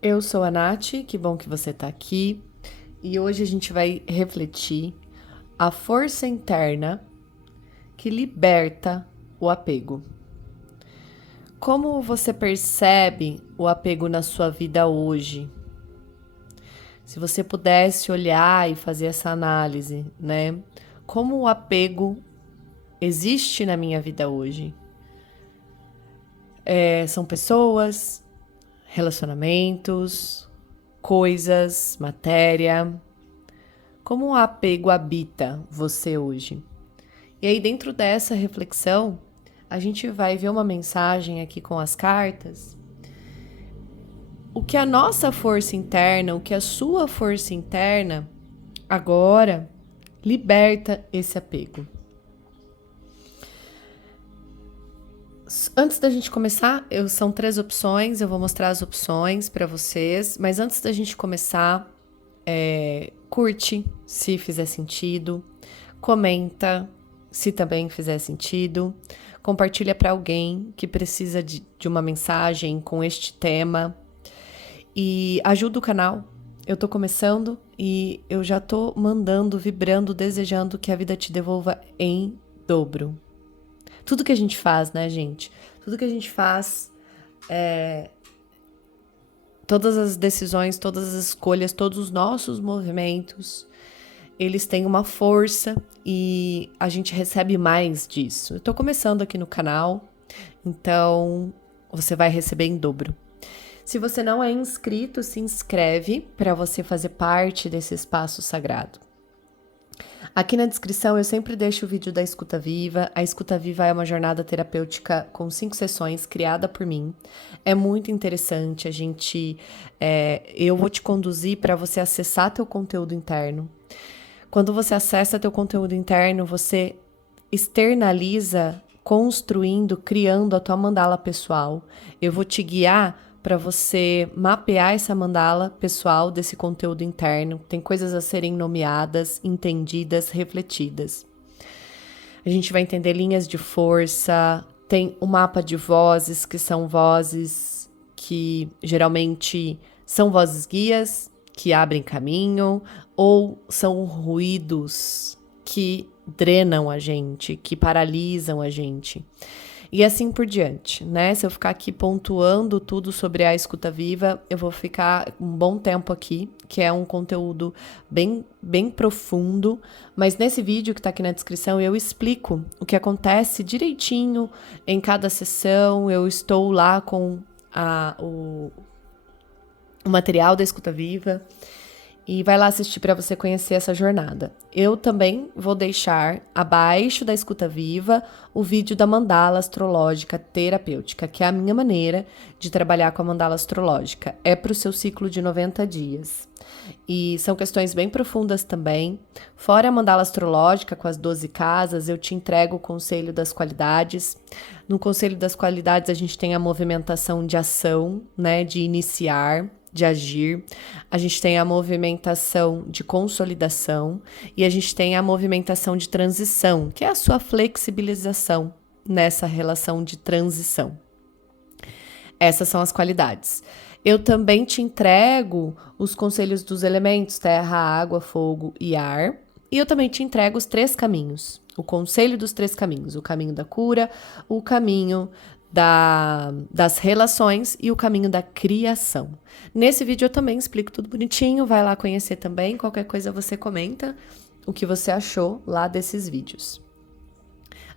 Eu sou a Nath, que bom que você está aqui. E hoje a gente vai refletir a força interna que liberta o apego. Como você percebe o apego na sua vida hoje? Se você pudesse olhar e fazer essa análise, né? Como o apego existe na minha vida hoje? São pessoas, relacionamentos, coisas, matéria. Como o apego habita você hoje? E aí, dentro dessa reflexão, a gente vai ver uma mensagem aqui com as cartas. O que a nossa força interna, o que a sua força interna agora liberta esse apego. Antes da gente começar, são 3 opções, eu vou mostrar as opções para vocês, mas antes da gente começar, curte se fizer sentido, comenta se também fizer sentido, compartilha para alguém que precisa de uma mensagem com este tema e ajuda o canal. Eu tô começando e eu já tô mandando, vibrando, desejando que a vida te devolva em dobro. Tudo que a gente faz, né, gente? Tudo que a gente faz, todas as decisões, todas as escolhas, todos os nossos movimentos, eles têm uma força e a gente recebe mais disso. Eu tô começando aqui no canal, então você vai receber em dobro. Se você não é inscrito, se inscreve para você fazer parte desse espaço sagrado. Aqui na descrição eu sempre deixo o vídeo da Escuta Viva. A Escuta Viva é uma jornada terapêutica com 5 sessões criada por mim. É muito interessante, eu vou te conduzir para você acessar teu conteúdo interno. Quando você acessa teu conteúdo interno, você externaliza, construindo, criando a tua mandala pessoal. Eu vou te guiar para você mapear essa mandala pessoal desse conteúdo interno. Tem coisas a serem nomeadas, entendidas, refletidas. A gente vai entender linhas de força, tem um mapa de vozes, que são vozes que geralmente são vozes guias, que abrem caminho, ou são ruídos que drenam a gente, que paralisam a gente. E assim por diante, né? Se eu ficar aqui pontuando tudo sobre a escuta viva, eu vou ficar um bom tempo aqui, que é um conteúdo bem profundo, mas nesse vídeo que tá aqui na descrição eu explico o que acontece direitinho em cada sessão. Eu estou lá com o material da escuta viva. E vai lá assistir para você conhecer essa jornada. Eu também vou deixar abaixo da escuta viva o vídeo da mandala astrológica terapêutica, que é a minha maneira de trabalhar com a mandala astrológica. É para o seu ciclo de 90 dias. E são questões bem profundas também. Fora a mandala astrológica com as 12 casas, eu te entrego o Conselho das Qualidades. No Conselho das Qualidades a gente tem a movimentação de ação, né, de iniciar, de agir, a gente tem a movimentação de consolidação e a gente tem a movimentação de transição, que é a sua flexibilização nessa relação de transição. Essas são as qualidades. Eu também te entrego os conselhos dos elementos terra, água, fogo e ar. E eu também te entrego os 3 caminhos. O conselho dos 3 caminhos. O caminho da cura, o caminho das relações e o caminho da criação. Nesse vídeo eu também explico tudo bonitinho, vai lá conhecer também, qualquer coisa você comenta o que você achou lá desses vídeos.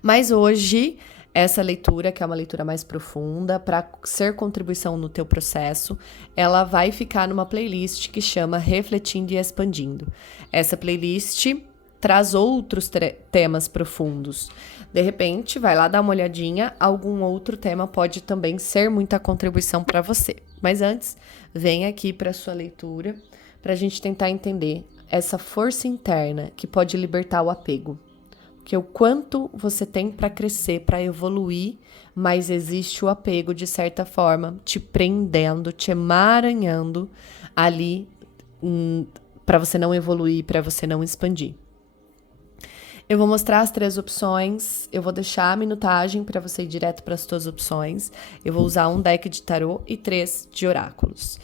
Mas hoje, essa leitura, que é uma leitura mais profunda, para ser contribuição no teu processo, ela vai ficar numa playlist que chama Refletindo e Expandindo. Essa playlist traz outros temas profundos. De repente, vai lá dar uma olhadinha, algum outro tema pode também ser muita contribuição para você. Mas antes, vem aqui para a sua leitura, para a gente tentar entender essa força interna que pode libertar o apego. Porque o quanto você tem para crescer, para evoluir, mas existe o apego, de certa forma, te prendendo, te emaranhando ali para você não evoluir, para você não expandir. Eu vou mostrar as 3 opções, eu vou deixar a minutagem para você ir direto para as suas opções. Eu vou usar um deck de tarô e 3 de oráculos.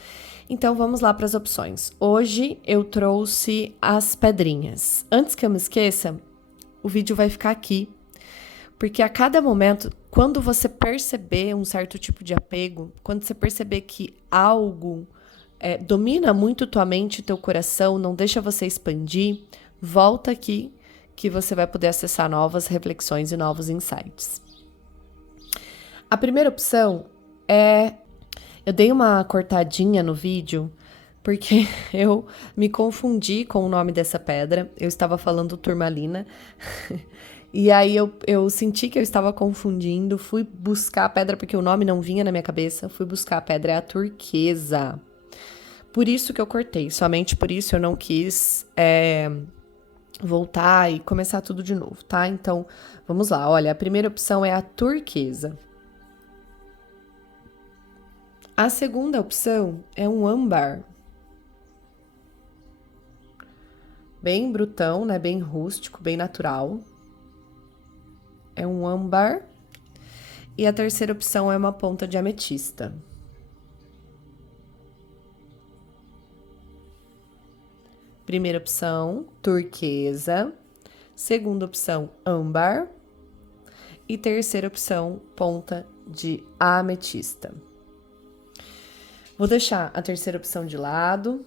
Então, vamos lá para as opções. Hoje eu trouxe as pedrinhas. Antes que eu me esqueça, o vídeo vai ficar aqui, porque a cada momento, quando você perceber um certo tipo de apego, quando você perceber que algo domina muito tua mente e teu coração, não deixa você expandir, volta aqui que você vai poder acessar novas reflexões e novos insights. A primeira opção é... Eu dei uma cortadinha no vídeo porque eu me confundi com o nome dessa pedra. Eu estava falando turmalina. E aí eu senti que eu estava confundindo. Fui buscar a pedra porque o nome não vinha na minha cabeça. Fui buscar a pedra, é a turquesa. Por isso que eu cortei. Somente por isso eu não quis voltar e começar tudo de novo, tá? Então, vamos lá. Olha, a primeira opção é a turquesa. A segunda opção é um âmbar. Bem brutão, né? Bem rústico, bem natural. É um âmbar. E a terceira opção é uma ponta de ametista. Primeira opção, turquesa. Segunda opção, âmbar. E terceira opção, ponta de ametista. Vou deixar a terceira opção de lado,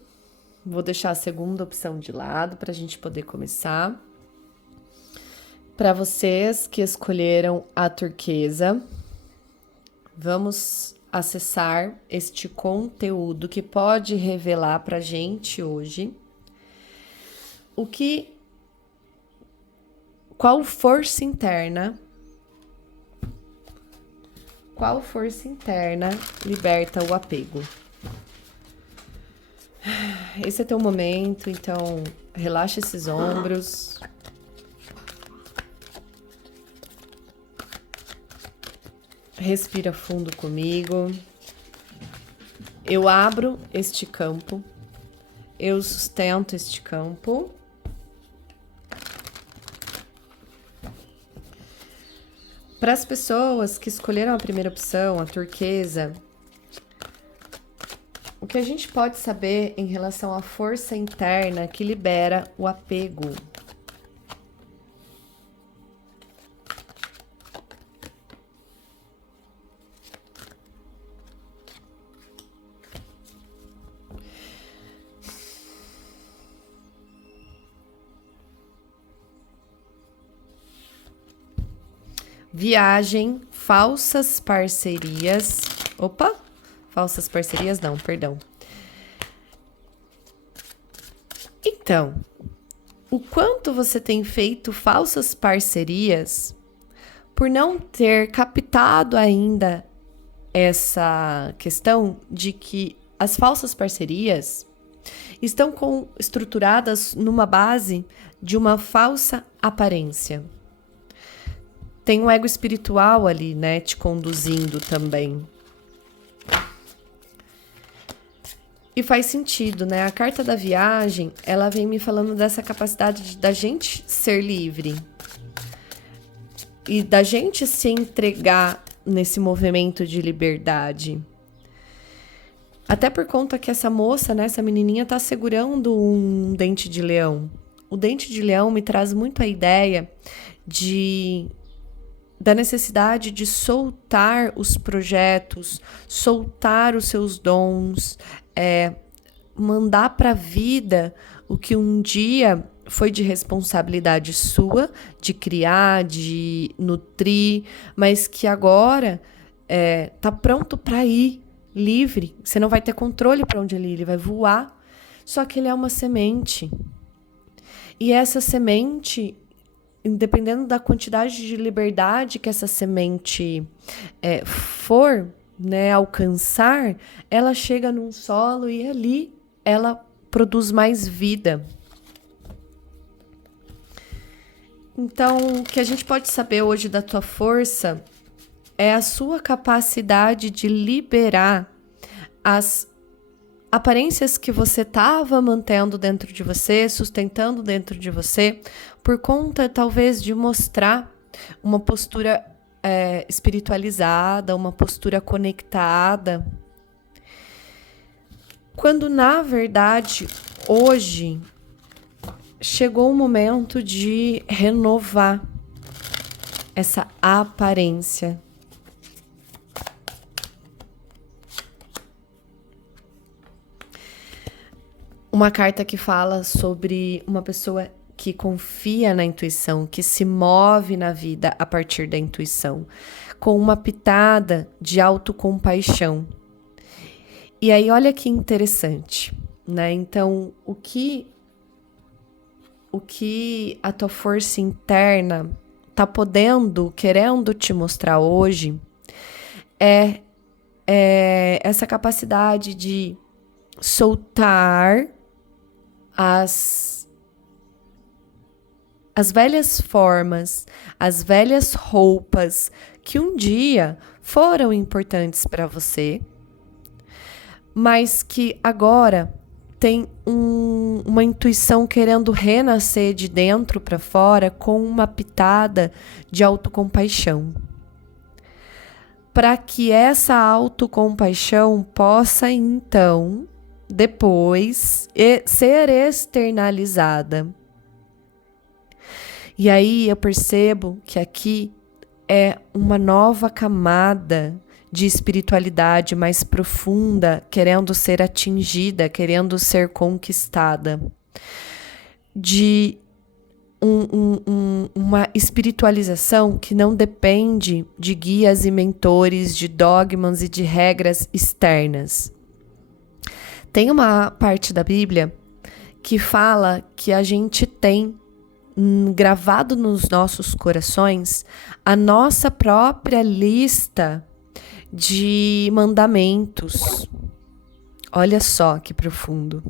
vou deixar a segunda opção de lado para a gente poder começar. Para vocês que escolheram a turquesa, vamos acessar este conteúdo que pode revelar para a gente hoje qual força interna liberta o apego. Esse é teu momento, então relaxa esses ombros. Respira fundo comigo. Eu abro este campo. Eu sustento este campo. Para as pessoas que escolheram a primeira opção, a turquesa, o que a gente pode saber em relação à força interna que libera o apego? Viagem, falsas parcerias. Opa! Falsas parcerias não, perdão. Então, o quanto você tem feito falsas parcerias por não ter captado ainda essa questão de que as falsas parcerias estão estruturadas numa base de uma falsa aparência. Tem um ego espiritual ali, né, te conduzindo também. E faz sentido, né? A carta da viagem, ela vem me falando dessa capacidade da gente ser livre. E da gente se entregar nesse movimento de liberdade. Até por conta que essa moça, né, essa menininha tá segurando um dente de leão. O dente de leão me traz muito a ideia da necessidade de soltar os projetos, soltar os seus dons, mandar para a vida o que um dia foi de responsabilidade sua, de criar, de nutrir, mas que agora tá pronto para ir livre. Você não vai ter controle para onde ele vai voar, só que ele é uma semente. E essa semente, dependendo da quantidade de liberdade que essa semente for, né, alcançar, ela chega num solo e ali ela produz mais vida. Então, o que a gente pode saber hoje da tua força é a sua capacidade de liberar as aparências que você estava mantendo dentro de você, sustentando dentro de você, por conta talvez de mostrar uma postura espiritualizada, uma postura conectada. Quando, na verdade, hoje chegou o momento de renovar essa aparência. Uma carta que fala sobre uma pessoa que confia na intuição, que se move na vida a partir da intuição, com uma pitada de autocompaixão. E aí, olha que interessante, né? Então, o que a tua força interna tá querendo te mostrar hoje é essa capacidade de soltar as velhas formas, as velhas roupas que um dia foram importantes para você, mas que agora tem uma intuição querendo renascer de dentro para fora com uma pitada de autocompaixão. Para que essa autocompaixão possa, então, depois ser externalizada. E aí eu percebo que aqui é uma nova camada de espiritualidade mais profunda, querendo ser atingida, querendo ser conquistada. De uma espiritualização que não depende de guias e mentores, de dogmas e de regras externas. Tem uma parte da Bíblia que fala que a gente tem gravado nos nossos corações a nossa própria lista de mandamentos. Olha só que profundo.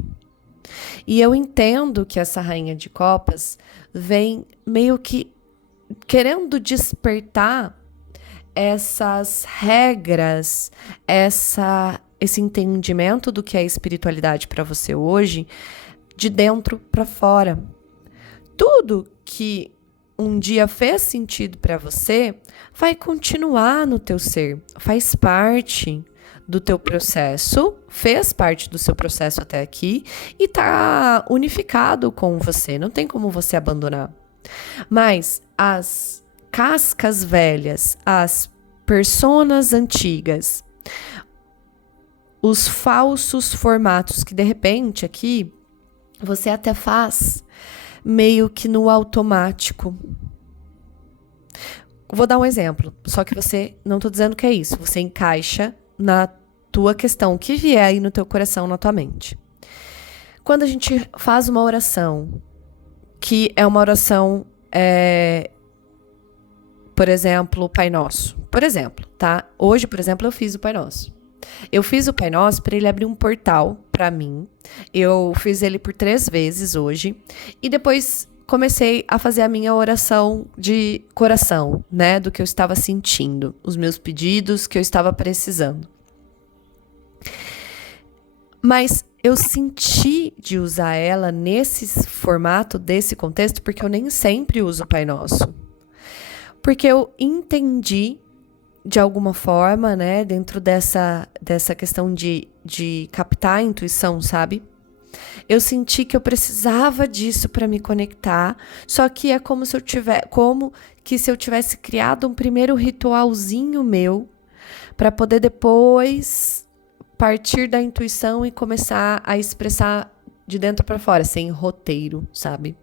E eu entendo que essa rainha de copas vem meio que querendo despertar essas regras, esse entendimento do que é espiritualidade para você hoje, de dentro para fora. Tudo que um dia fez sentido para você vai continuar no teu ser, faz parte do teu processo, fez parte do seu processo até aqui e tá unificado com você, não tem como você abandonar. Mas as cascas velhas, as personas antigas, os falsos formatos que de repente aqui você até faz meio que no automático. Vou dar um exemplo, só que você, não estou dizendo que é isso, você encaixa na tua questão, o que vier aí no teu coração, na tua mente. Quando a gente faz uma oração, que é uma oração, por exemplo, o Pai Nosso. Por exemplo, tá? Hoje, por exemplo, eu fiz o Pai Nosso. Eu fiz o Pai Nosso para ele abrir um portal para mim. Eu fiz ele por 3 vezes hoje. E depois comecei a fazer a minha oração de coração, né? Do que eu estava sentindo. Os meus pedidos que eu estava precisando. Mas eu senti de usar ela nesse formato, desse contexto, porque eu nem sempre uso o Pai Nosso. Porque eu entendi de alguma forma, né, dentro dessa questão de captar a intuição, sabe? Eu senti que eu precisava disso para me conectar, só que é como se eu tivesse criado um primeiro ritualzinho meu para poder depois partir da intuição e começar a expressar de dentro para fora, sem roteiro, sabe?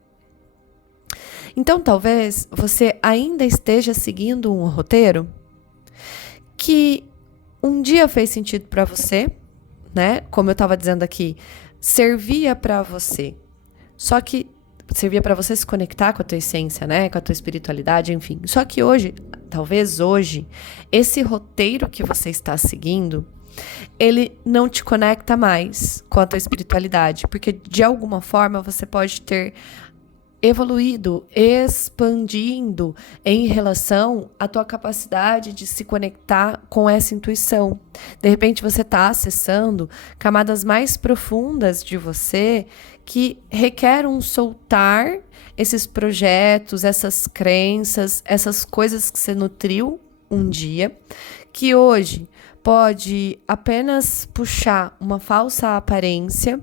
Então, talvez você ainda esteja seguindo um roteiro que um dia fez sentido para você, né? Como eu estava dizendo aqui, servia para você. Só que servia para você se conectar com a tua essência, né? Com a tua espiritualidade, enfim. Só que hoje, talvez hoje, esse roteiro que você está seguindo, ele não te conecta mais com a tua espiritualidade, porque de alguma forma você pode ter evoluído, expandindo em relação à tua capacidade de se conectar com essa intuição. De repente você está acessando camadas mais profundas de você que requer um soltar esses projetos, essas crenças, essas coisas que você nutriu um dia, que hoje pode apenas puxar uma falsa aparência,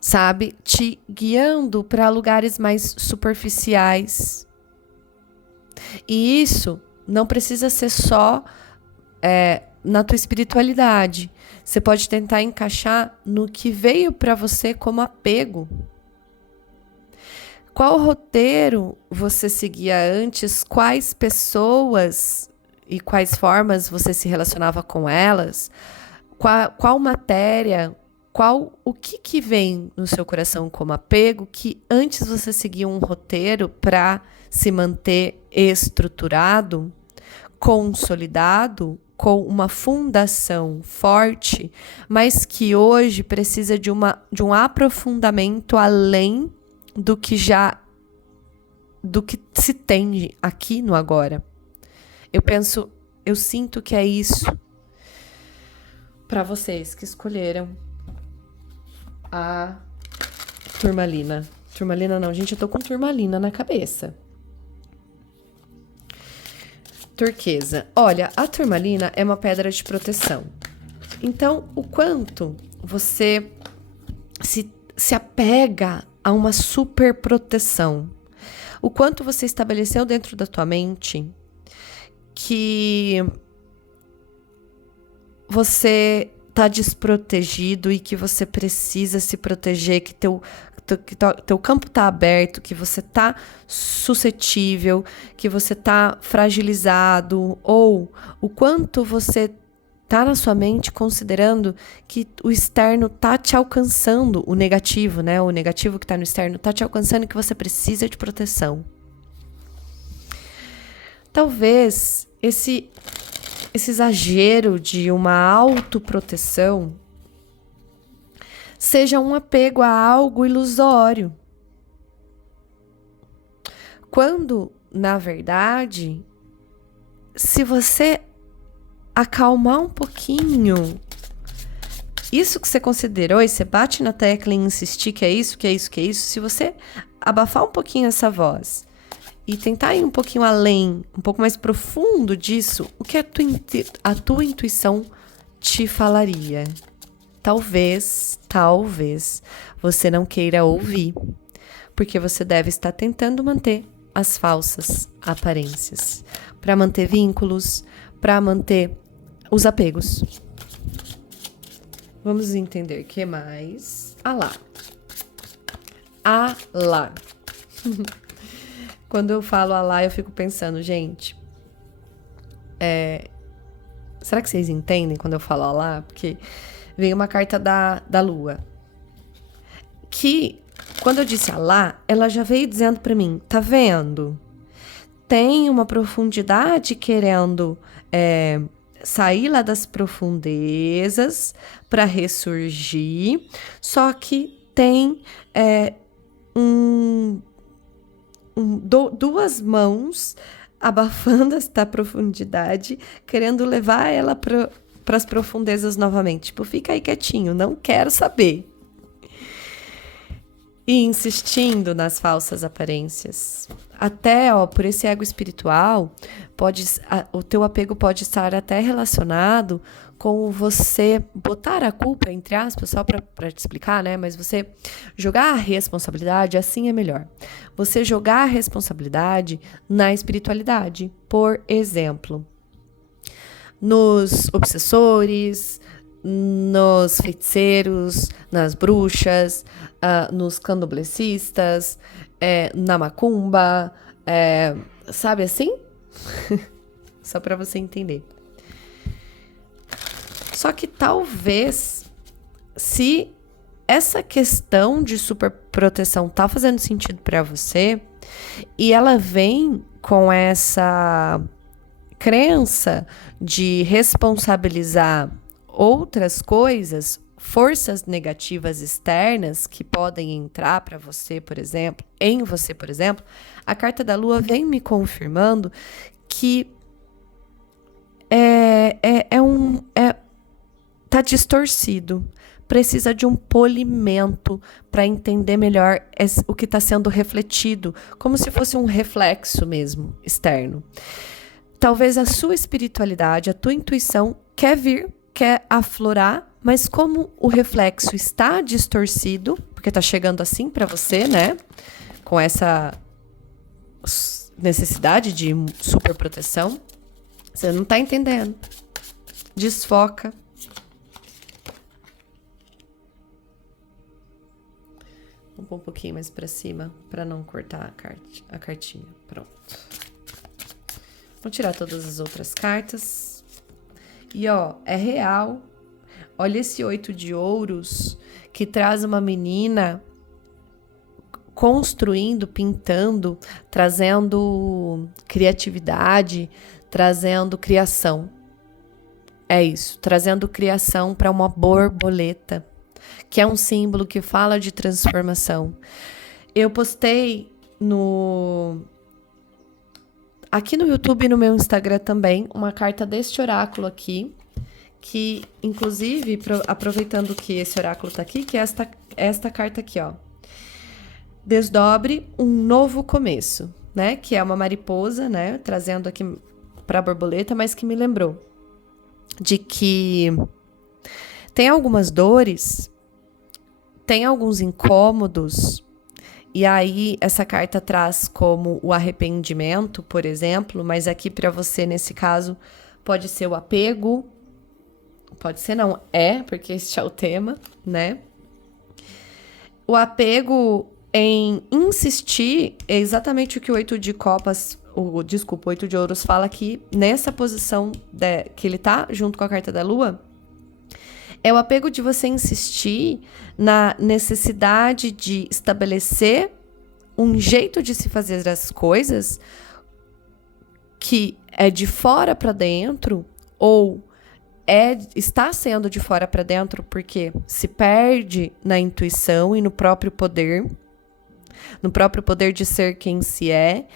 sabe? Te guiando para lugares mais superficiais. E isso não precisa ser só na tua espiritualidade. Você pode tentar encaixar no que veio para você como apego. Qual roteiro você seguia antes? Quais pessoas e quais formas você se relacionava com elas? Qual matéria? O que vem no seu coração como apego que antes você seguia um roteiro para se manter estruturado, consolidado, com uma fundação forte, mas que hoje precisa de um aprofundamento além do que se tem aqui no agora. Eu sinto que é isso para vocês que escolheram a turmalina. Turmalina não, gente, eu tô com turmalina na cabeça. Turquesa. Olha, a turmalina é uma pedra de proteção. Então, o quanto você se apega a uma super proteção, o quanto você estabeleceu dentro da tua mente que você tá desprotegido e que você precisa se proteger, que teu campo tá aberto, que você tá suscetível, que você tá fragilizado, ou o quanto você tá na sua mente considerando que o externo tá te alcançando, o negativo, né? O negativo que tá no externo tá te alcançando e que você precisa de proteção. Talvez esse exagero de uma autoproteção seja um apego a algo ilusório. Quando, na verdade, se você acalmar um pouquinho isso que você considerou e você bate na tecla e insistir que é isso, que é isso, que é isso, se você abafar um pouquinho essa voz e tentar ir um pouquinho além, um pouco mais profundo disso, o que a tua intuição te falaria? Talvez você não queira ouvir, porque você deve estar tentando manter as falsas aparências, para manter vínculos, para manter os apegos. Vamos entender o que mais? Alá. Quando eu falo Alá, eu fico pensando, gente, será que vocês entendem quando eu falo Alá? Porque veio uma carta da Lua, que, quando eu disse Alá, ela já veio dizendo pra mim, tá vendo? Tem uma profundidade querendo sair lá das profundezas para ressurgir, só que tem duas mãos abafando esta profundidade, querendo levar ela para as profundezas novamente. Tipo, fica aí quietinho, não quero saber. E insistindo nas falsas aparências. Até, por esse ego espiritual, o teu apego pode estar até relacionado com você botar a culpa, entre aspas, só para te explicar, né? Mas você jogar a responsabilidade, assim é melhor. Você jogar a responsabilidade na espiritualidade. Por exemplo, nos obsessores, nos feiticeiros, nas bruxas, nos candomblecistas, na macumba, sabe assim? Só para você entender. Só que talvez, se essa questão de superproteção tá fazendo sentido para você, e ela vem com essa crença de responsabilizar outras coisas, forças negativas externas que podem entrar para você, por exemplo, em você, por exemplo, a carta da Lua vem me confirmando que tá distorcido. Precisa de um polimento para entender melhor o que está sendo refletido, como se fosse um reflexo mesmo externo. talvez a sua espiritualidade, a tua intuição quer vir, quer aflorar, mas como o reflexo está distorcido, porque tá chegando assim para você, né? Com essa necessidade de super proteção, você não tá entendendo. Desfoca. Vou pôr um pouquinho mais para cima para não cortar a cartinha. Pronto. Vou tirar todas as outras cartas. E ó, é real. Olha esse 8 de ouros que traz uma menina construindo, pintando, trazendo criatividade, trazendo criação. É isso, trazendo criação para uma borboleta, que é um símbolo que fala de transformação. Eu postei aqui no YouTube e no meu Instagram também uma carta deste oráculo aqui, que inclusive, aproveitando que esse oráculo tá aqui, que é esta carta aqui, ó. Desdobre um novo começo, né? Que é uma mariposa, né? Trazendo aqui para a borboleta, mas que me lembrou de que tem algumas dores, tem alguns incômodos, e aí essa carta traz como o arrependimento, por exemplo, mas aqui para você, nesse caso, pode ser o apego, pode ser não, porque este é o tema, né? O apego em insistir é exatamente o que o 8 de copas, o 8 de ouros fala aqui, nessa posição que ele tá junto com a carta da lua, é o apego de você insistir na necessidade de estabelecer um jeito de se fazer as coisas que é de fora para dentro, ou está sendo de fora para dentro porque se perde na intuição e no próprio poder de ser quem se é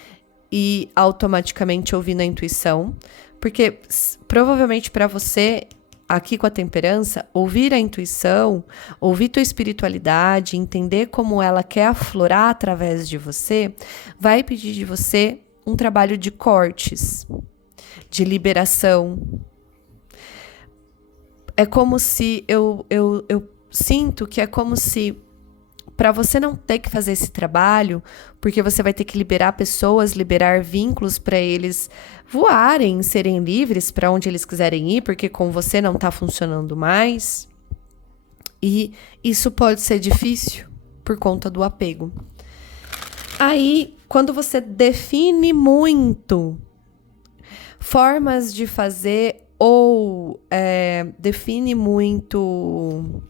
e automaticamente ouvir na intuição, porque provavelmente para você, aqui com a temperança, ouvir a intuição, ouvir tua espiritualidade, entender como ela quer aflorar através de você, vai pedir de você um trabalho de cortes, de liberação. É como se, eu sinto que é como se, para você não ter que fazer esse trabalho, porque você vai ter que liberar pessoas, liberar vínculos para eles voarem, serem livres para onde eles quiserem ir, porque com você não está funcionando mais. E isso pode ser difícil por conta do apego. Aí, quando você define muito formas de fazer ou define muito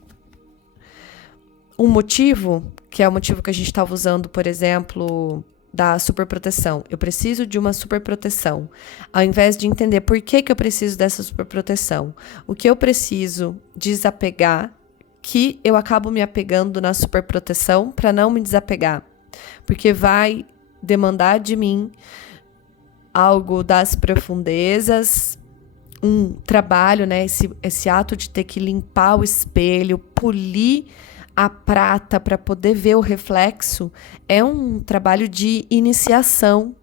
um motivo, que é o motivo que a gente estava usando, por exemplo, da superproteção. Eu preciso de uma superproteção. Ao invés de entender por que eu preciso dessa superproteção, o que eu preciso desapegar, que eu acabo me apegando na superproteção para não me desapegar. Porque vai demandar de mim algo das profundezas, um trabalho, né? Esse ato de ter que limpar o espelho, polir a prata para poder ver o reflexo, é um trabalho de iniciação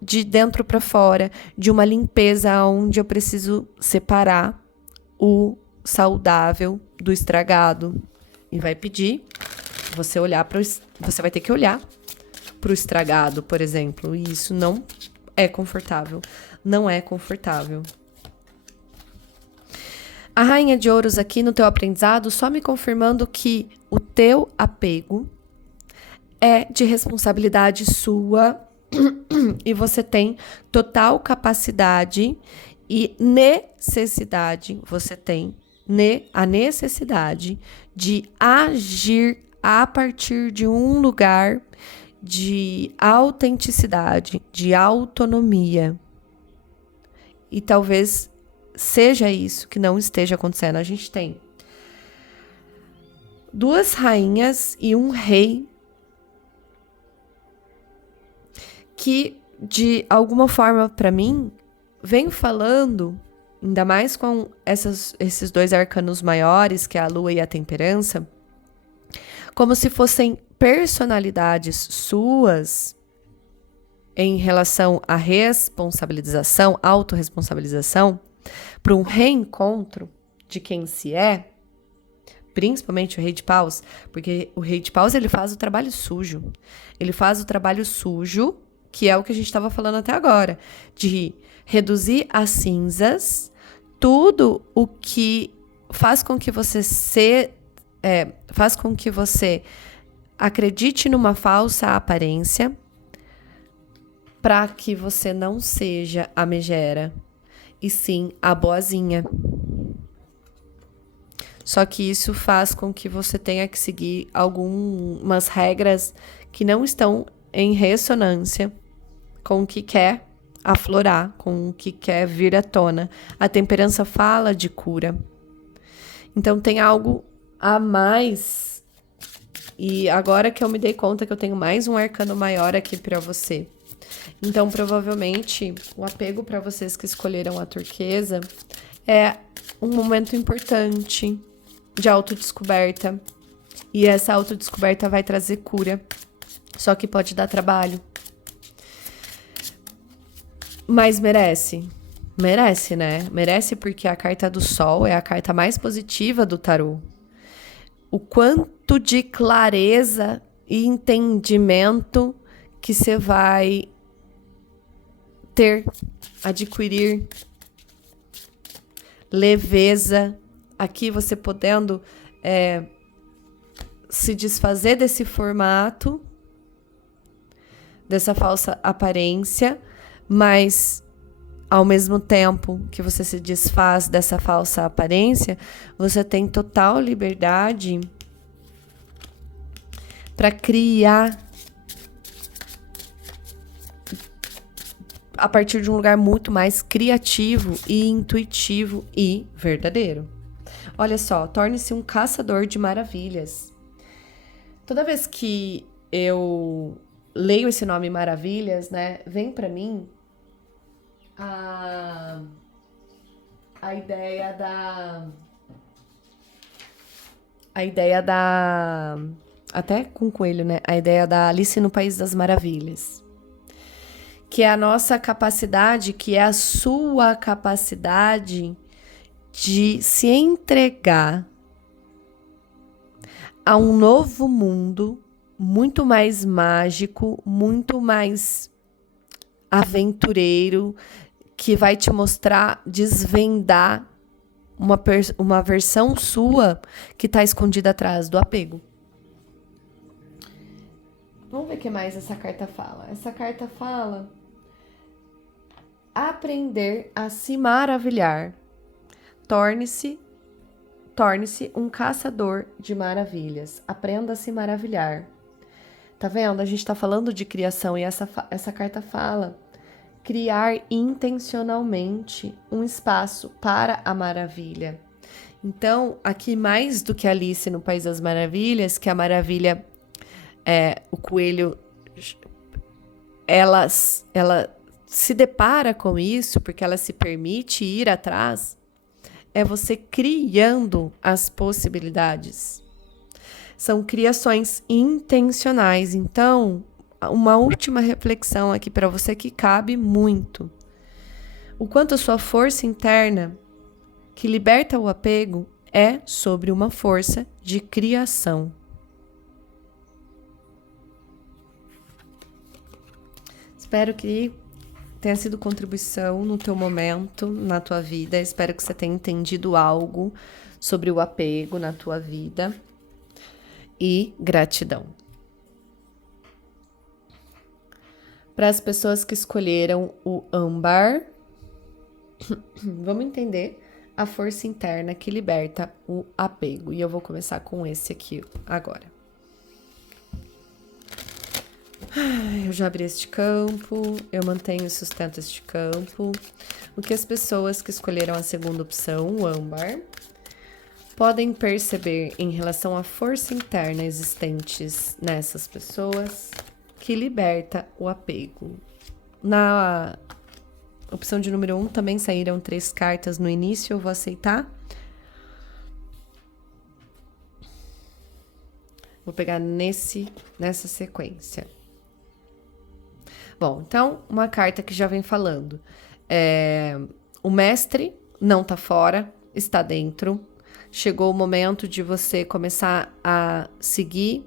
de dentro para fora, de uma limpeza onde eu preciso separar o saudável do estragado. E vai pedir você vai ter que olhar para o estragado, por exemplo, e isso não é confortável. Não é confortável. A Rainha de Ouros aqui no teu aprendizado só me confirmando que o teu apego é de responsabilidade sua e você tem total capacidade e necessidade, a necessidade de agir a partir de um lugar de autenticidade, de autonomia. E talvez seja isso que não esteja acontecendo. A gente tem 2 rainhas e um rei que, de alguma forma, para mim, vem falando, ainda mais com esses 2 arcanos maiores, que é a lua e a temperança, como se fossem personalidades suas em relação à responsabilização, autorresponsabilização, para um reencontro de quem se é, principalmente o Rei de Paus, porque o Rei de Paus, ele faz o trabalho sujo. Ele faz o trabalho sujo, que é o que a gente estava falando até agora, de reduzir a cinzas tudo o que faz com que você acredite numa falsa aparência, para que você não seja a megera, e sim a boazinha. Só que isso faz com que você tenha que seguir algumas regras que não estão em ressonância com o que quer aflorar, com o que quer vir à tona. A temperança fala de cura. Então tem algo a mais. E agora que eu me dei conta que eu tenho mais um arcano maior aqui para você. Então, provavelmente, o apego para vocês que escolheram a turquesa é um momento importante de autodescoberta. E essa autodescoberta vai trazer cura. Só que pode dar trabalho. Mas merece. Merece, né? Merece porque a carta do Sol é a carta mais positiva do tarô. O quanto de clareza e entendimento que você vai adquirir, leveza, aqui você podendo se desfazer desse formato, dessa falsa aparência, mas ao mesmo tempo que você se desfaz dessa falsa aparência, você tem total liberdade para criar a partir de um lugar muito mais criativo e intuitivo e verdadeiro. Olha só, torne-se um caçador de maravilhas. Toda vez que eu leio esse nome Maravilhas, né, vem para mim a ideia da até com coelho, né? A ideia da Alice no País das Maravilhas. Que é a nossa capacidade, que é a sua capacidade de se entregar a um novo mundo muito mais mágico, muito mais aventureiro, que vai te mostrar, desvendar uma versão sua que está escondida atrás do apego. Vamos ver o que mais essa carta fala. Essa carta fala aprender a se maravilhar. Torne-se um caçador de maravilhas. Aprenda a se maravilhar. Tá vendo? A gente tá falando de criação e essa carta fala criar intencionalmente um espaço para a maravilha. Então, aqui mais do que Alice no País das Maravilhas, que a maravilha o coelho, ela se depara com isso porque ela se permite ir atrás, é você criando as possibilidades. São criações intencionais. Então, uma última reflexão aqui para você que cabe muito. O quanto a sua força interna que liberta o apego é sobre uma força de criação. Espero que tenha sido contribuição no teu momento, na tua vida. Espero que você tenha entendido algo sobre o apego na tua vida. E gratidão. Para as pessoas que escolheram o âmbar, vamos entender a força interna que liberta o apego. E eu vou começar com esse aqui agora. Eu já abri este campo, eu mantenho e sustento este campo. O que as pessoas que escolheram a segunda opção, o âmbar, podem perceber em relação à força interna existentes nessas pessoas que liberta o apego. Na opção de número 1 também saíram 3 cartas no início, eu vou aceitar. Vou pegar nessa sequência. Bom, então, uma carta que já vem falando. O mestre não tá fora, está dentro. Chegou o momento de você começar a seguir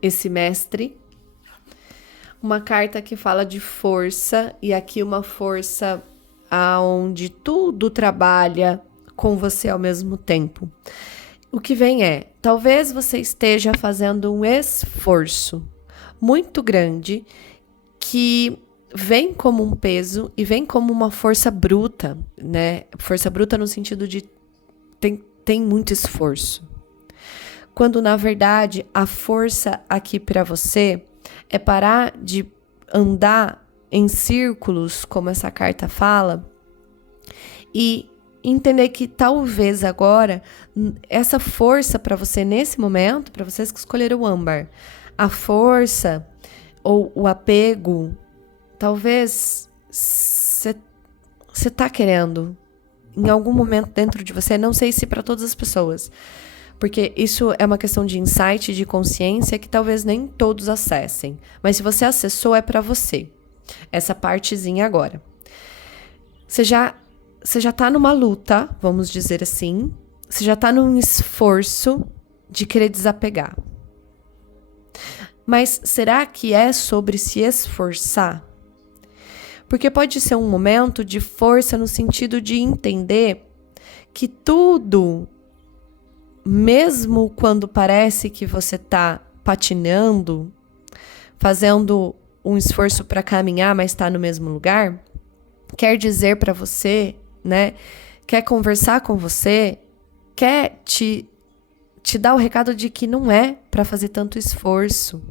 esse mestre. Uma carta que fala de força, e aqui uma força onde tudo trabalha com você ao mesmo tempo. O que vem talvez você esteja fazendo um esforço muito grande que vem como um peso e vem como uma força bruta, né? Força bruta no sentido de tem muito esforço. Quando, na verdade, a força aqui para você é parar de andar em círculos, como essa carta fala, e entender que talvez agora, essa força para você nesse momento, para vocês que escolheram o âmbar, a força ou o apego, talvez você tá querendo, em algum momento dentro de você, não sei se para todas as pessoas, porque isso é uma questão de insight, de consciência, que talvez nem todos acessem. Mas se você acessou, é para você. Essa partezinha agora. Você já tá numa luta, vamos dizer assim. Você já tá num esforço de querer desapegar. Mas será que é sobre se esforçar? Porque pode ser um momento de força no sentido de entender que tudo, mesmo quando parece que você tá patinando, fazendo um esforço para caminhar, mas está no mesmo lugar, quer dizer para você, né? Quer conversar com você, quer te dar o recado de que não é para fazer tanto esforço.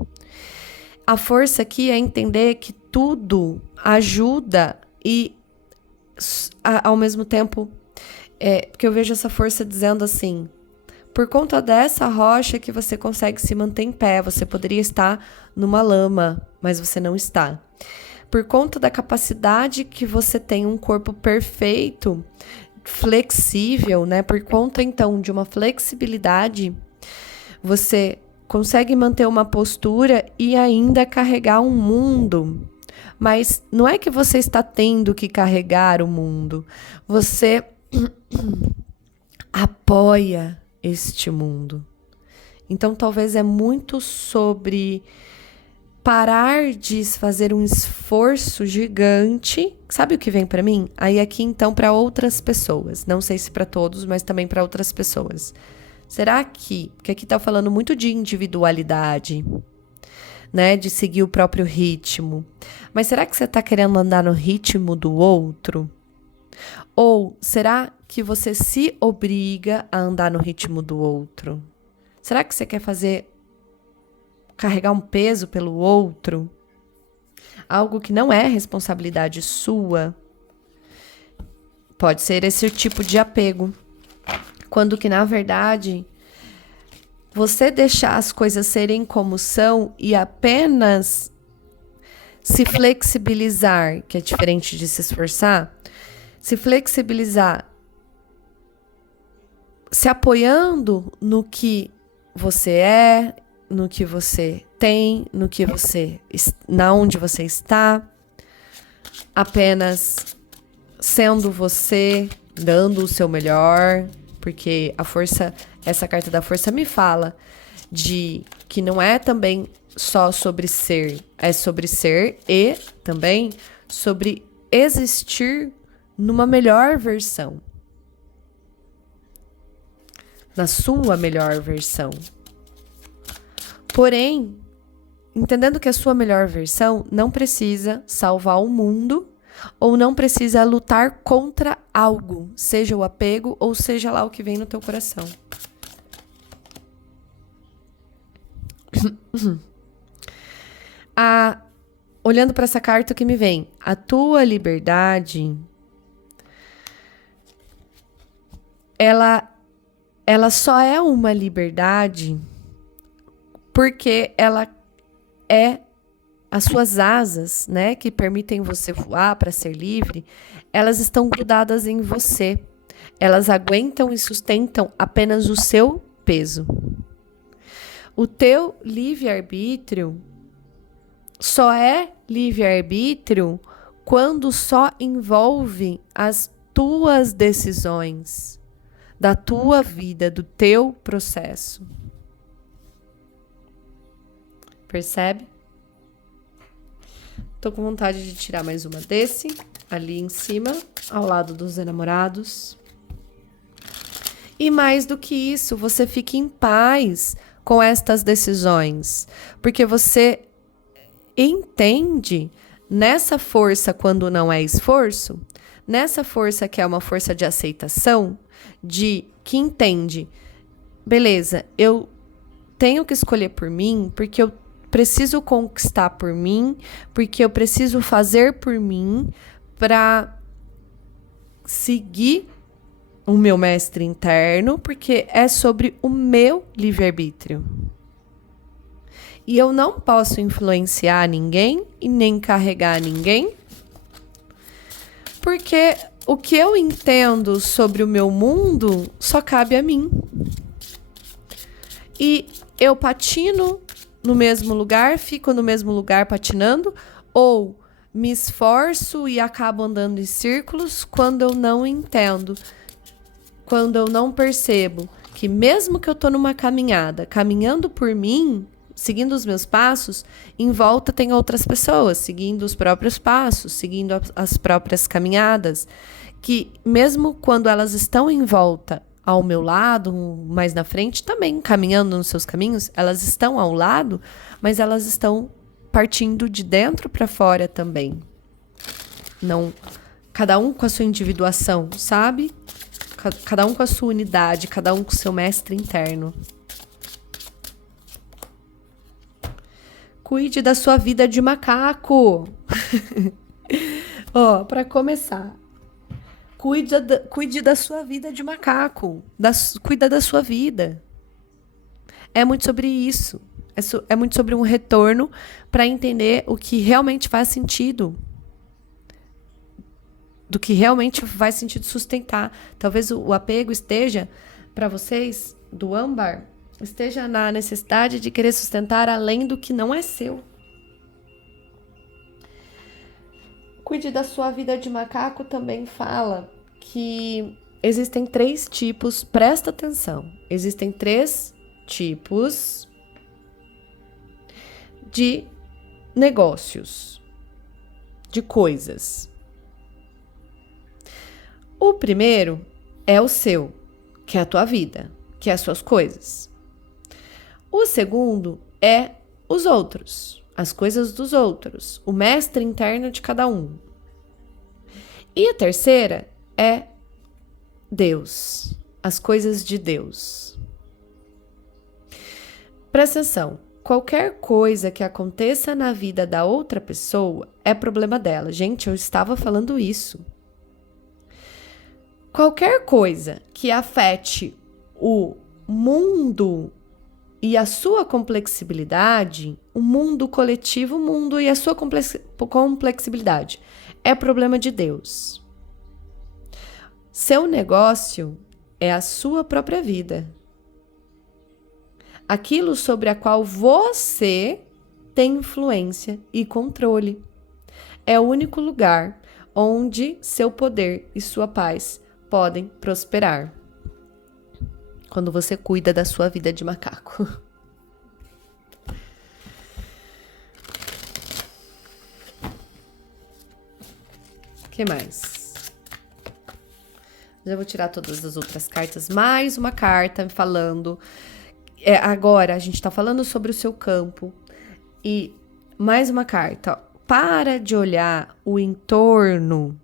A força aqui é entender que tudo ajuda e, ao mesmo tempo, porque eu vejo essa força dizendo assim, por conta dessa rocha que você consegue se manter em pé, você poderia estar numa lama, mas você não está. Por conta da capacidade que você tem um corpo perfeito, flexível, né? Por conta, então, de uma flexibilidade, você consegue manter uma postura e ainda carregar um mundo. Mas não é que você está tendo que carregar o mundo. Você apoia este mundo. Então, talvez é muito sobre parar de fazer um esforço gigante. Sabe o que vem para mim? Aí aqui, então, para outras pessoas. Não sei se para todos, mas também para outras pessoas. Será que... Porque aqui tá falando muito de individualidade, né? De seguir o próprio ritmo. Mas será que você tá querendo andar no ritmo do outro? Ou será que você se obriga a andar no ritmo do outro? Será que você quer carregar um peso pelo outro? Algo que não é responsabilidade sua? Pode ser esse tipo de apego. Quando que, na verdade, você deixar as coisas serem como são e apenas se flexibilizar, que é diferente de se esforçar, se flexibilizar, se apoiando no que você é, no que você tem, na onde você está, apenas sendo você, dando o seu melhor, porque a força, essa carta da força me fala de que não é também só sobre ser, é sobre ser e também sobre existir numa melhor versão. Na sua melhor versão. Porém, entendendo que a sua melhor versão não precisa salvar o mundo ou não precisa lutar contra algo, seja o apego ou seja lá o que vem no teu coração. Olhando para essa carta, o que me vem? A tua liberdade, ela só é uma liberdade porque ela é as suas asas, né, que permitem você voar para ser livre, elas estão grudadas em você. Elas aguentam e sustentam apenas o seu peso. O teu livre-arbítrio só é livre-arbítrio quando só envolve as tuas decisões, da tua vida, do teu processo. Percebe? Tô com vontade de tirar mais uma desse, ali em cima, ao lado dos enamorados. E mais do que isso, você fique em paz com estas decisões, porque você entende nessa força quando não é esforço, nessa força que é uma força de aceitação, de que entende, beleza, eu tenho que escolher por mim, porque eu preciso conquistar por mim, porque eu preciso fazer por mim para seguir o meu mestre interno, porque é sobre o meu livre-arbítrio. E eu não posso influenciar ninguém e nem carregar ninguém, porque o que eu entendo sobre o meu mundo só cabe a mim. E eu patino no mesmo lugar, fico no mesmo lugar patinando, ou me esforço e acabo andando em círculos quando eu não entendo, quando eu não percebo que mesmo que eu tô numa caminhada, caminhando por mim, seguindo os meus passos, em volta tem outras pessoas seguindo os próprios passos, seguindo as próprias caminhadas, que mesmo quando elas estão em volta ao meu lado, mais na frente, também caminhando nos seus caminhos, elas estão ao lado, mas elas estão partindo de dentro para fora também. Não, cada um com a sua individuação, sabe? Cada um com a sua unidade, cada um com o seu mestre interno. Cuide da sua vida de macaco. Ó, para começar, cuide da sua vida de macaco. Cuida da sua vida. É muito sobre isso. É muito sobre um retorno para entender o que realmente faz sentido. Do que realmente faz sentido sustentar. Talvez o apego esteja, para vocês, do âmbar, esteja na necessidade de querer sustentar além do que não é seu. Cuide da sua vida de macaco também fala que existem 3 tipos, presta atenção, existem 3 tipos de negócios, de coisas. O primeiro é o seu, que é a tua vida, que é as suas coisas. O segundo é os outros, as coisas dos outros, o mestre interno de cada um. E a terceira é Deus, as coisas de Deus. Presta atenção, qualquer coisa que aconteça na vida da outra pessoa é problema dela. Gente, eu estava falando isso. Qualquer coisa que afete o mundo e a sua complexibilidade, o mundo coletivo, o mundo e a sua complexibilidade, é problema de Deus. Seu negócio é a sua própria vida. Aquilo sobre a qual você tem influência e controle. É o único lugar onde seu poder e sua paz podem prosperar. Quando você cuida da sua vida de macaco. O que mais? Já vou tirar todas as outras cartas. Mais uma carta falando. Agora a gente tá falando sobre o seu campo. E mais uma carta. Para de olhar o entorno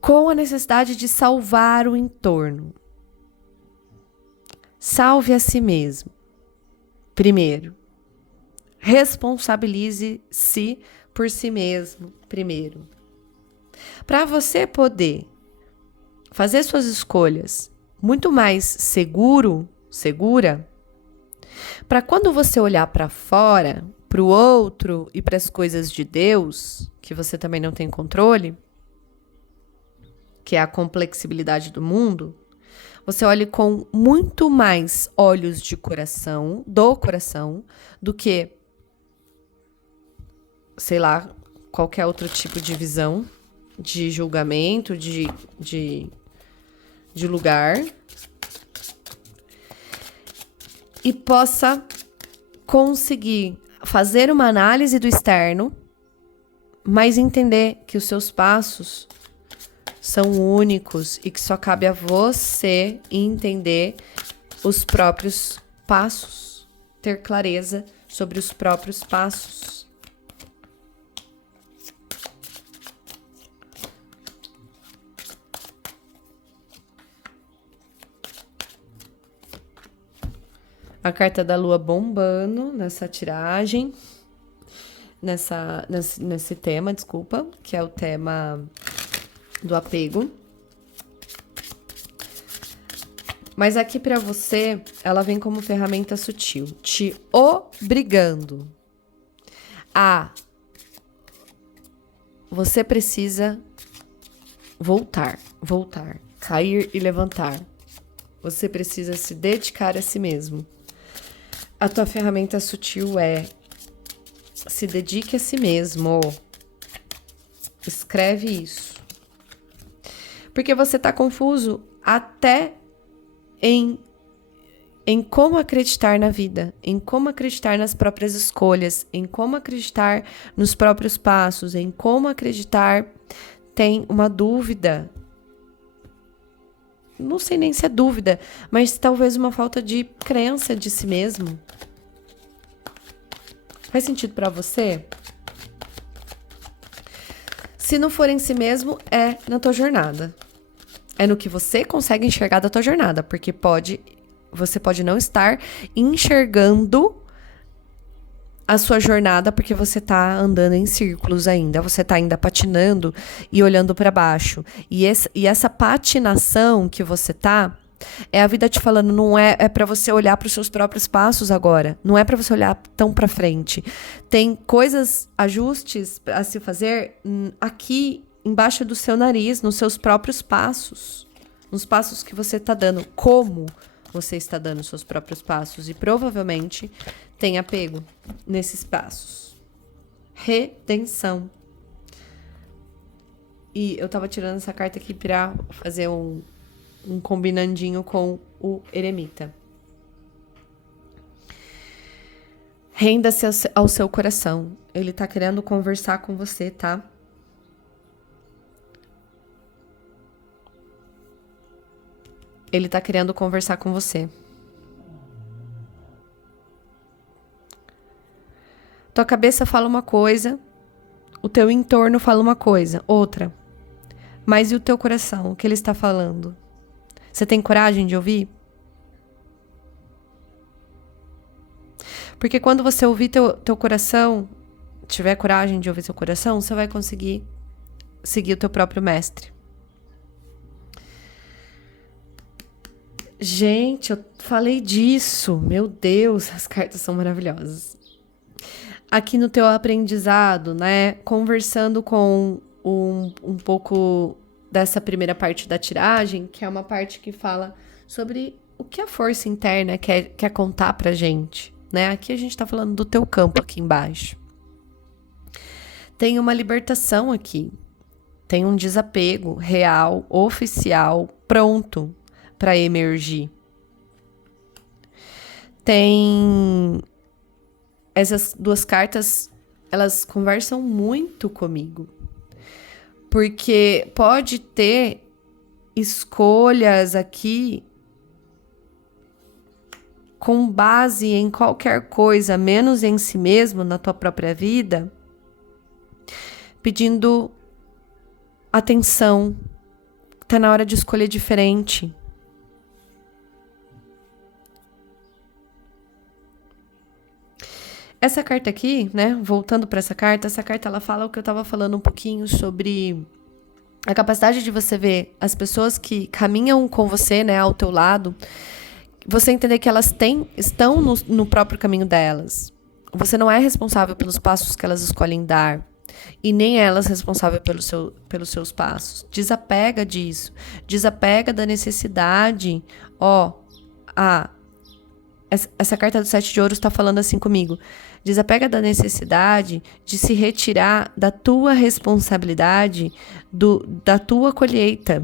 com a necessidade de salvar o entorno. Salve a si mesmo. Primeiro. Responsabilize-se por si mesmo, primeiro. Para você poder fazer suas escolhas muito mais segura, para quando você olhar para fora, para o outro e para as coisas de Deus, que você também não tem controle, que é a complexibilidade do mundo, Você olhe com muito mais olhos de coração, do coração, do que, sei lá, qualquer outro tipo de visão, de julgamento, de lugar. E possa conseguir fazer uma análise do externo, mas entender que os seus passos são únicos e que só cabe a você entender os próprios passos, ter clareza sobre os próprios passos. A carta da lua bombando nessa tiragem, nesse tema, desculpa, que é o tema do apego. Mas aqui pra você, ela vem como ferramenta sutil, te obrigando a... Você precisa voltar, cair e levantar. Você precisa se dedicar a si mesmo. A tua ferramenta sutil é: se dedique a si mesmo. Escreve isso. Porque você tá confuso até em como acreditar na vida, em como acreditar nas próprias escolhas, em como acreditar nos próprios passos, em como acreditar. Tem uma dúvida. Não sei nem se é dúvida, mas talvez uma falta de crença de si mesmo. Faz sentido pra você? Se não for em si mesmo, é na tua jornada. É no que você consegue enxergar da tua jornada, porque você pode não estar enxergando a sua jornada porque você tá andando em círculos ainda, você tá ainda patinando e olhando pra baixo. E essa patinação que você tá, é a vida te falando, não é pra você olhar pros seus próprios passos agora, não é pra você olhar tão pra frente. Tem coisas, ajustes a se fazer aqui embaixo do seu nariz, nos seus próprios passos, nos passos que você tá dando, como você está dando os seus próprios passos, e provavelmente tem apego nesses passos. Redenção. E eu tava tirando essa carta aqui pra fazer um combinandinho com o eremita. Renda-se ao seu coração. Ele tá querendo conversar com você, tá? Ele tá querendo conversar com você. Tua cabeça fala uma coisa, o teu entorno fala uma coisa, outra. Mas e o teu coração? O que ele está falando? Você tem coragem de ouvir? Porque quando você ouvir teu coração, tiver coragem de ouvir seu coração, você vai conseguir seguir o teu próprio mestre. Gente, eu falei disso. Meu Deus, as cartas são maravilhosas. Aqui no teu aprendizado, né? Conversando com um pouco dessa primeira parte da tiragem, que é uma parte que fala sobre o que a força interna quer contar pra gente, né? Aqui a gente tá falando do teu campo aqui embaixo. Tem uma libertação aqui. Tem um desapego real, oficial, pronto para emergir. Tem essas duas cartas, elas conversam muito comigo. Porque pode ter escolhas aqui com base em qualquer coisa, menos em si mesmo, na tua própria vida, pedindo atenção. Tá na hora de escolher diferente. Essa carta aqui, né, voltando para essa carta ela fala o que eu tava falando um pouquinho sobre a capacidade de você ver as pessoas que caminham com você, né, ao teu lado, você entender que elas estão no próprio caminho delas. Você não é responsável pelos passos que elas escolhem dar. E nem elas responsáveis pelos seus passos. Desapega disso. Desapega da necessidade. Essa carta do 7 de ouros está falando assim comigo. Desapega da necessidade de se retirar da tua responsabilidade, da tua colheita.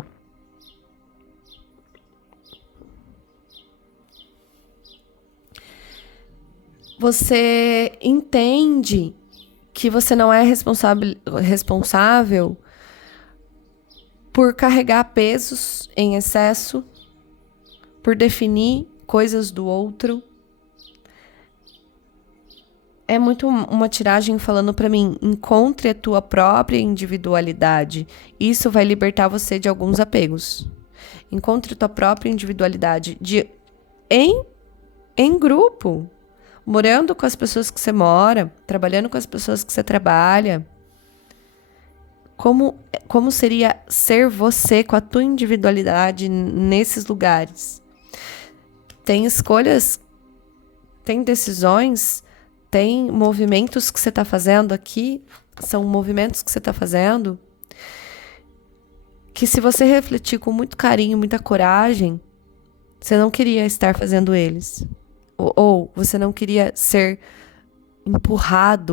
Você entende que você não é responsável por carregar pesos em excesso, por definir coisas do outro. É muito uma tiragem falando pra mim, encontre a tua própria individualidade. Isso vai libertar você de alguns apegos. Encontre a tua própria individualidade em grupo. Morando com as pessoas que você mora, trabalhando com as pessoas que você trabalha. Como seria ser você com a tua individualidade nesses lugares? Tem escolhas, tem decisões, tem movimentos que você está fazendo aqui, são movimentos que você está fazendo, que se você refletir com muito carinho, muita coragem, você não queria estar fazendo eles. Ou você não queria ser empurrada,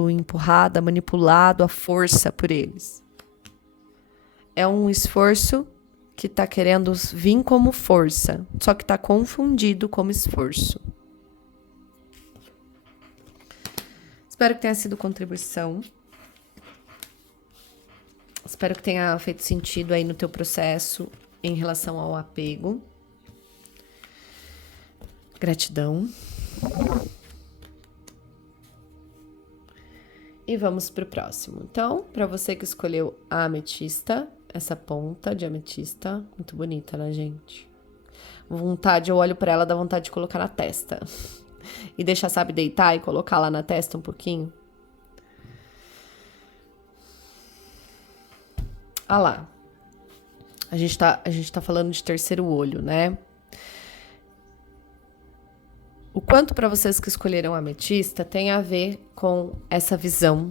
manipulado à força por eles. É um esforço que está querendo vir como força, só que está confundido como esforço. Espero que tenha sido contribuição. Espero que tenha feito sentido aí no teu processo em relação ao apego. Gratidão. E vamos pro próximo. Então, para você que escolheu a ametista, essa ponta de ametista, muito bonita, né, gente? Eu olho para ela, dá vontade de colocar na testa. E deixar, sabe, deitar e colocar lá na testa um pouquinho. Ah lá. A gente tá falando de terceiro olho, né? O quanto para vocês que escolheram a ametista tem a ver com essa visão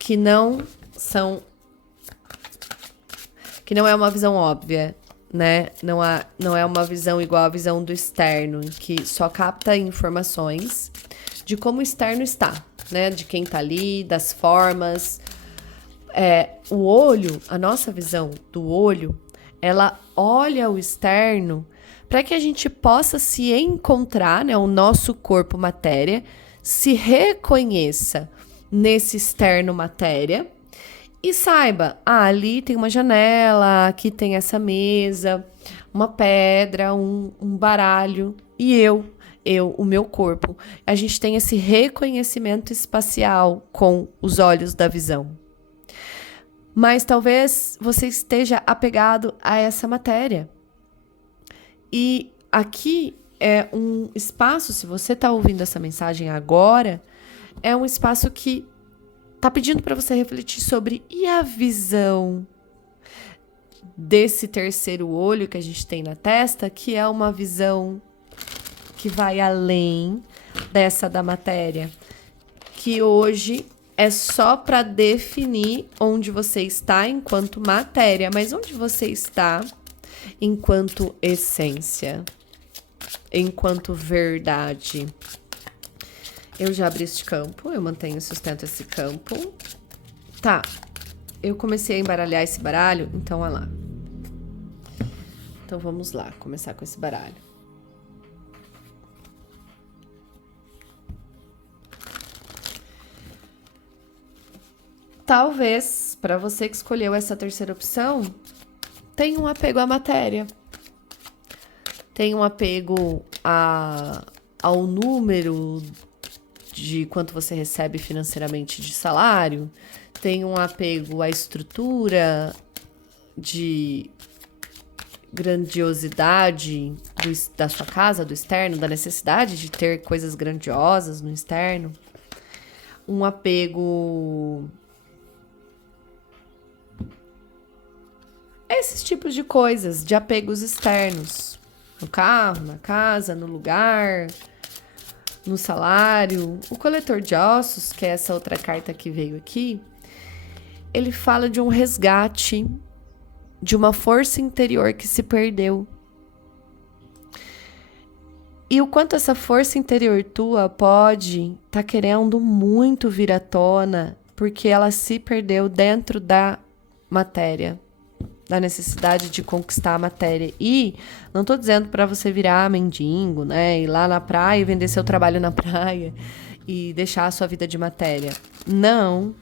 que não é uma visão óbvia, né? Não é uma visão igual à visão do externo, que só capta informações de como o externo está, né? De quem tá ali, das formas. O olho, a nossa visão do olho, ela olha o externo para que a gente possa se encontrar, né, o nosso corpo matéria, se reconheça nesse externo matéria e saiba, ali tem uma janela, aqui tem essa mesa, uma pedra, um baralho e o meu corpo. A gente tem esse reconhecimento espacial com os olhos da visão. Mas talvez você esteja apegado a essa matéria. E aqui é um espaço, se você está ouvindo essa mensagem agora, é um espaço que está pedindo para você refletir sobre e a visão desse terceiro olho que a gente tem na testa, que é uma visão que vai além dessa da matéria, que hoje é só para definir onde você está enquanto matéria, mas onde você está enquanto essência, enquanto verdade. Eu já abri este campo, eu mantenho e sustento esse campo. Tá, eu comecei a embaralhar esse baralho, então olha lá. Então vamos lá, começar com esse baralho. Talvez, para você que escolheu essa terceira opção, tenha um apego à matéria. Tem um apego ao número de quanto você recebe financeiramente de salário. Tem um apego à estrutura de grandiosidade da sua casa, do externo, da necessidade de ter coisas grandiosas no externo. Um apego a esses tipos de coisas, de apegos externos. No carro, na casa, no lugar. no salário. O coletor de ossos, que é essa outra carta que veio aqui, ele fala de um resgate, de uma força interior que se perdeu. E o quanto essa força interior tua pode estar querendo muito vir à tona, porque ela se perdeu dentro da matéria, da necessidade de conquistar a matéria. E não tô dizendo para você virar mendigo, né? Ir lá na praia e vender seu trabalho na praia e deixar a sua vida de matéria. Não.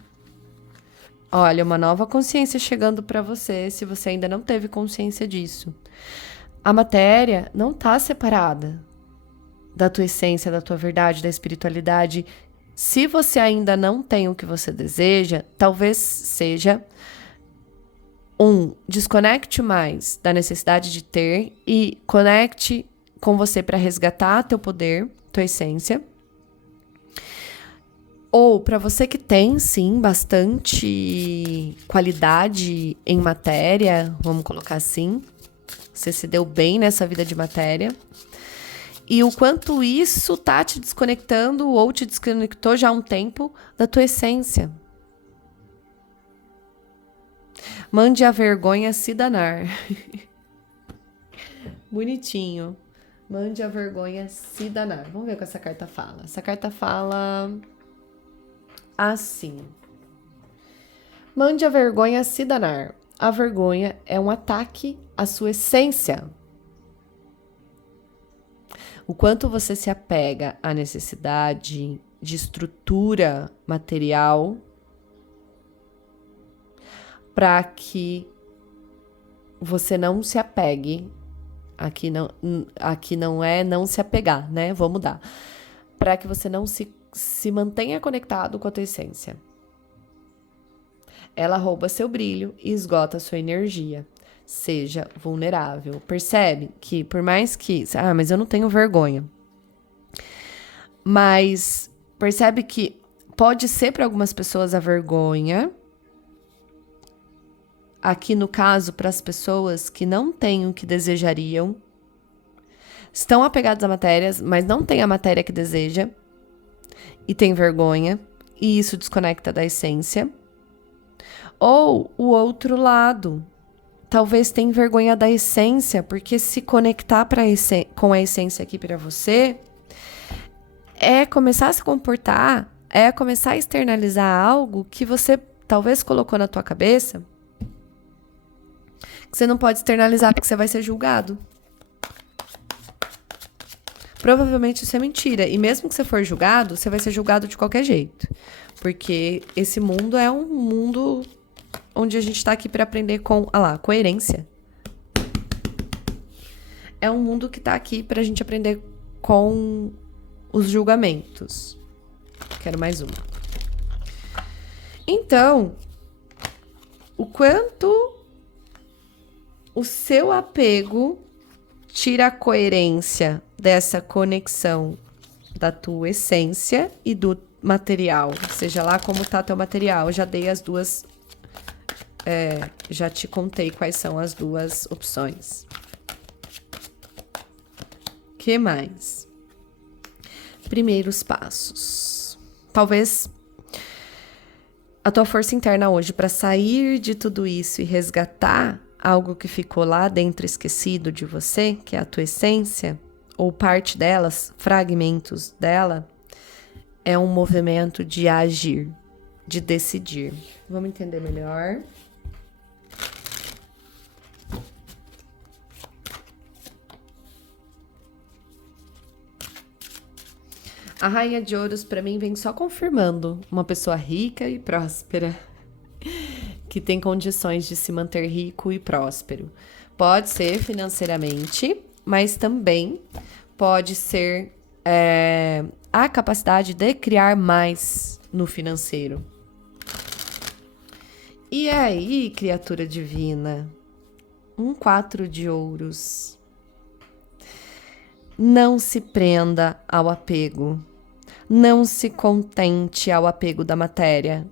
Olha, uma nova consciência chegando para você, se você ainda não teve consciência disso. A matéria não tá separada da tua essência, da tua verdade, da espiritualidade. Se você ainda não tem o que você deseja, talvez seja desconecte mais da necessidade de ter e conecte com você para resgatar teu poder, tua essência. Ou para você que tem, sim, bastante qualidade em matéria, vamos colocar assim, você se deu bem nessa vida de matéria, e o quanto isso tá te desconectando ou te desconectou já há um tempo da tua essência. Mande a vergonha se danar. Bonitinho. Mande a vergonha se danar. Vamos ver o que essa carta fala. Essa carta fala assim. Mande a vergonha se danar. A vergonha é um ataque à sua essência. O quanto você se apega à necessidade de estrutura material para que você não se apegue. Aqui não é não se apegar, né? Vou mudar. Para que você não se mantenha conectado com a tua essência. Ela rouba seu brilho e esgota a sua energia. Seja vulnerável. Percebe que por mais que... mas eu não tenho vergonha. Mas percebe que pode ser para algumas pessoas a vergonha. Aqui no caso, para as pessoas que não têm o que desejariam. Estão apegadas a matérias, mas não têm a matéria que deseja. E tem vergonha. E isso desconecta da essência. Ou o outro lado. Talvez tenha vergonha da essência, porque se conectar com a essência aqui para você é começar a se comportar, é começar a externalizar algo que você talvez colocou na tua cabeça, que você não pode externalizar porque você vai ser julgado. Provavelmente isso é mentira. E mesmo que você for julgado, você vai ser julgado de qualquer jeito. Porque esse mundo é um mundo onde a gente tá aqui para aprender com, coerência. É um mundo que tá aqui pra gente aprender com os julgamentos. Quero mais uma. Então, o quanto o seu apego tira a coerência dessa conexão da tua essência e do material. Seja lá como tá teu material. Eu já dei as duas... já te contei quais são as duas opções. Que mais? Primeiros passos. Talvez a tua força interna hoje para sair de tudo isso e resgatar algo que ficou lá dentro esquecido de você, que é a tua essência, ou parte delas, fragmentos dela, é um movimento de agir, de decidir. Vamos entender melhor. A Rainha de Ouros, para mim, vem só confirmando uma pessoa rica e próspera, que tem condições de se manter rico e próspero. Pode ser financeiramente, mas também pode ser a capacidade de criar mais no financeiro. E aí, criatura divina, 4 de ouros. Não se prenda ao apego. Não se contente ao apego da matéria.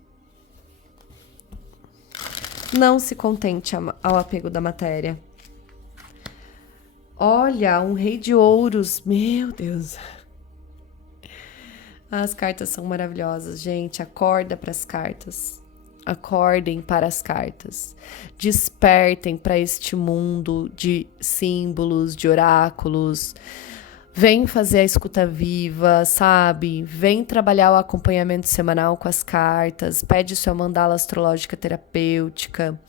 Não se contente ao apego da matéria. Olha, um rei de ouros. Meu Deus. As cartas são maravilhosas, gente. Acorda para as cartas. Acordem para as cartas. Despertem para este mundo de símbolos, de oráculos. Vem fazer a escuta viva, sabe? Vem trabalhar o acompanhamento semanal com as cartas. Pede sua mandala astrológica terapêutica.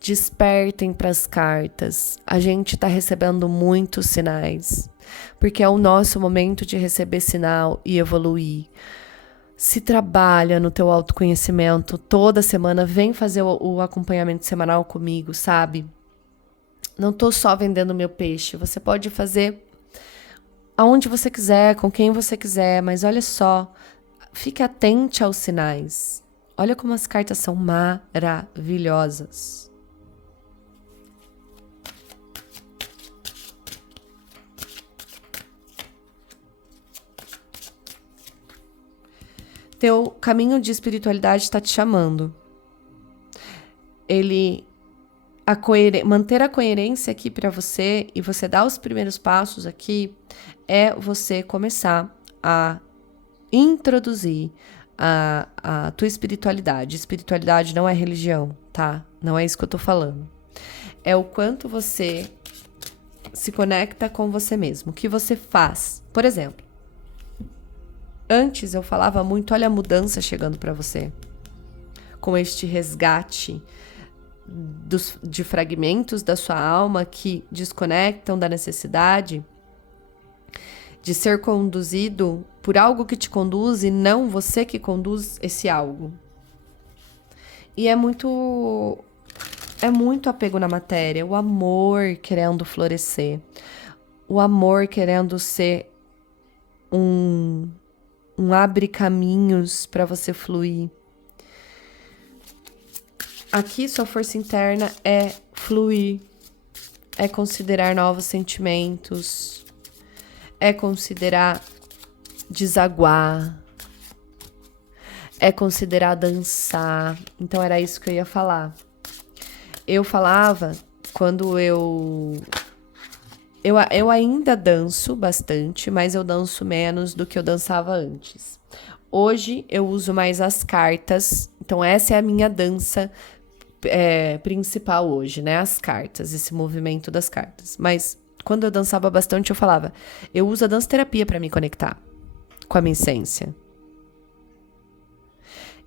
Despertem para as cartas. A gente está recebendo muitos sinais, porque é o nosso momento de receber sinal e evoluir. Se trabalha no teu autoconhecimento toda semana, vem fazer o acompanhamento semanal comigo, sabe? Não tô só vendendo meu peixe, você pode fazer aonde você quiser, com quem você quiser, mas olha só, fique atente aos sinais. Olha como as cartas são maravilhosas. Teu caminho de espiritualidade está te chamando. Manter a coerência aqui para você e você dar os primeiros passos aqui é você começar a introduzir a tua espiritualidade. Espiritualidade não é religião, tá? Não é isso que eu tô falando. É o quanto você se conecta com você mesmo. O que você faz. Por exemplo, antes eu falava muito, olha a mudança chegando para você. Com este resgate de fragmentos da sua alma que desconectam da necessidade de ser conduzido por algo que te conduz e não você que conduz esse algo. E é muito apego na matéria, o amor querendo florescer, o amor querendo ser um abre caminhos para você fluir. Aqui sua força interna é fluir, é considerar novos sentimentos, é considerar desaguar, é considerar dançar. Então era isso que eu ia falar. Eu falava quando eu ainda danço bastante, mas eu danço menos do que eu dançava antes. Hoje eu uso mais as cartas, então essa é a minha dança principal hoje, né? As cartas, esse movimento das cartas. Mas quando eu dançava bastante, eu falava, eu uso a dança terapia para me conectar com a minha essência.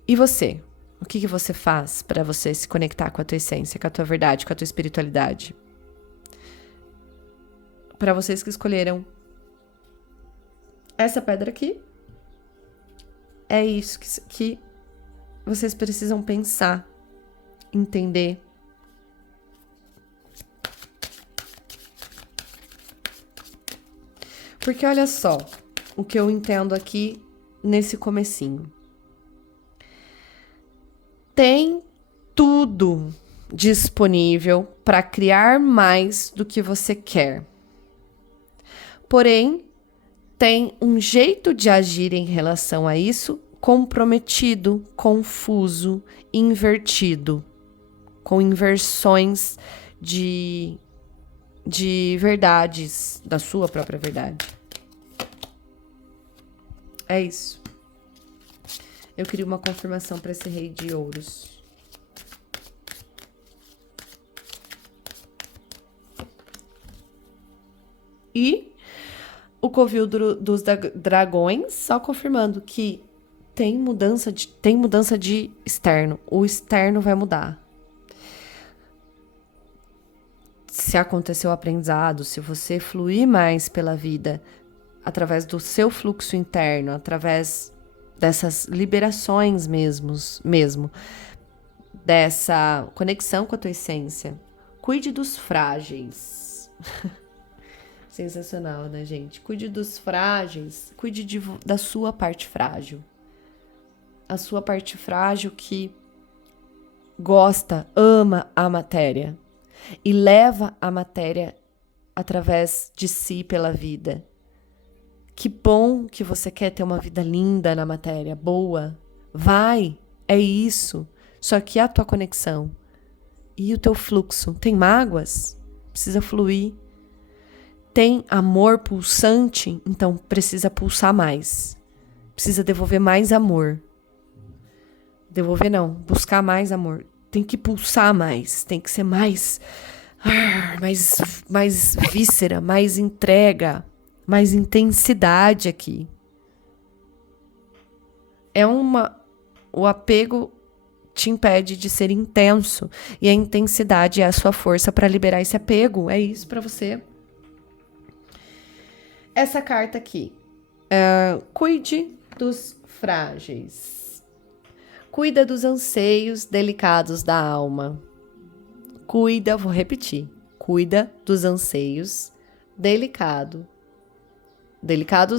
E você? O que você faz para você se conectar com a tua essência, com a tua verdade, com a tua espiritualidade? Para vocês que escolheram essa pedra aqui, é isso que vocês precisam pensar, entender. Porque olha só o que eu entendo aqui nesse comecinho. Tem tudo disponível para criar mais do que você quer. Porém, tem um jeito de agir em relação a isso comprometido, confuso, invertido, com inversões de verdades, da sua própria verdade. É isso. Eu queria uma confirmação para esse rei de ouros. E o covil dos dragões, só confirmando que tem mudança de externo. O externo vai mudar. Se aconteceu o aprendizado, se você fluir mais pela vida através do seu fluxo interno, através dessas liberações mesmo, dessa conexão com a tua essência, cuide dos frágeis. Sensacional, né, gente? Cuide dos frágeis, cuide da sua parte frágil. A sua parte frágil que gosta, ama a matéria e leva a matéria através de si pela vida. Que bom que você quer ter uma vida linda na matéria, boa. Vai, é isso. Só que a tua conexão e o teu fluxo, tem mágoas? Precisa fluir. Tem amor pulsante? Então precisa pulsar mais. Precisa devolver mais amor. Devolver não, buscar mais amor. Tem que pulsar mais, tem que ser mais víscera, mais entrega, mais intensidade aqui. O apego te impede de ser intenso e a intensidade é a sua força para liberar esse apego. É isso para você. Essa carta aqui, cuide dos frágeis. Cuida dos anseios delicados da alma. Vou repetir. Cuida dos anseios delicados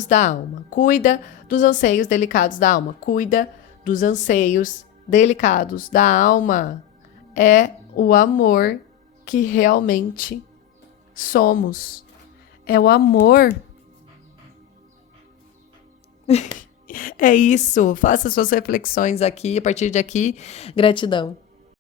da alma. Cuida dos anseios delicados da alma. Cuida dos anseios delicados da alma. É o amor que realmente somos. É o amor. É isso. Faça suas reflexões aqui, a partir de aqui. Gratidão.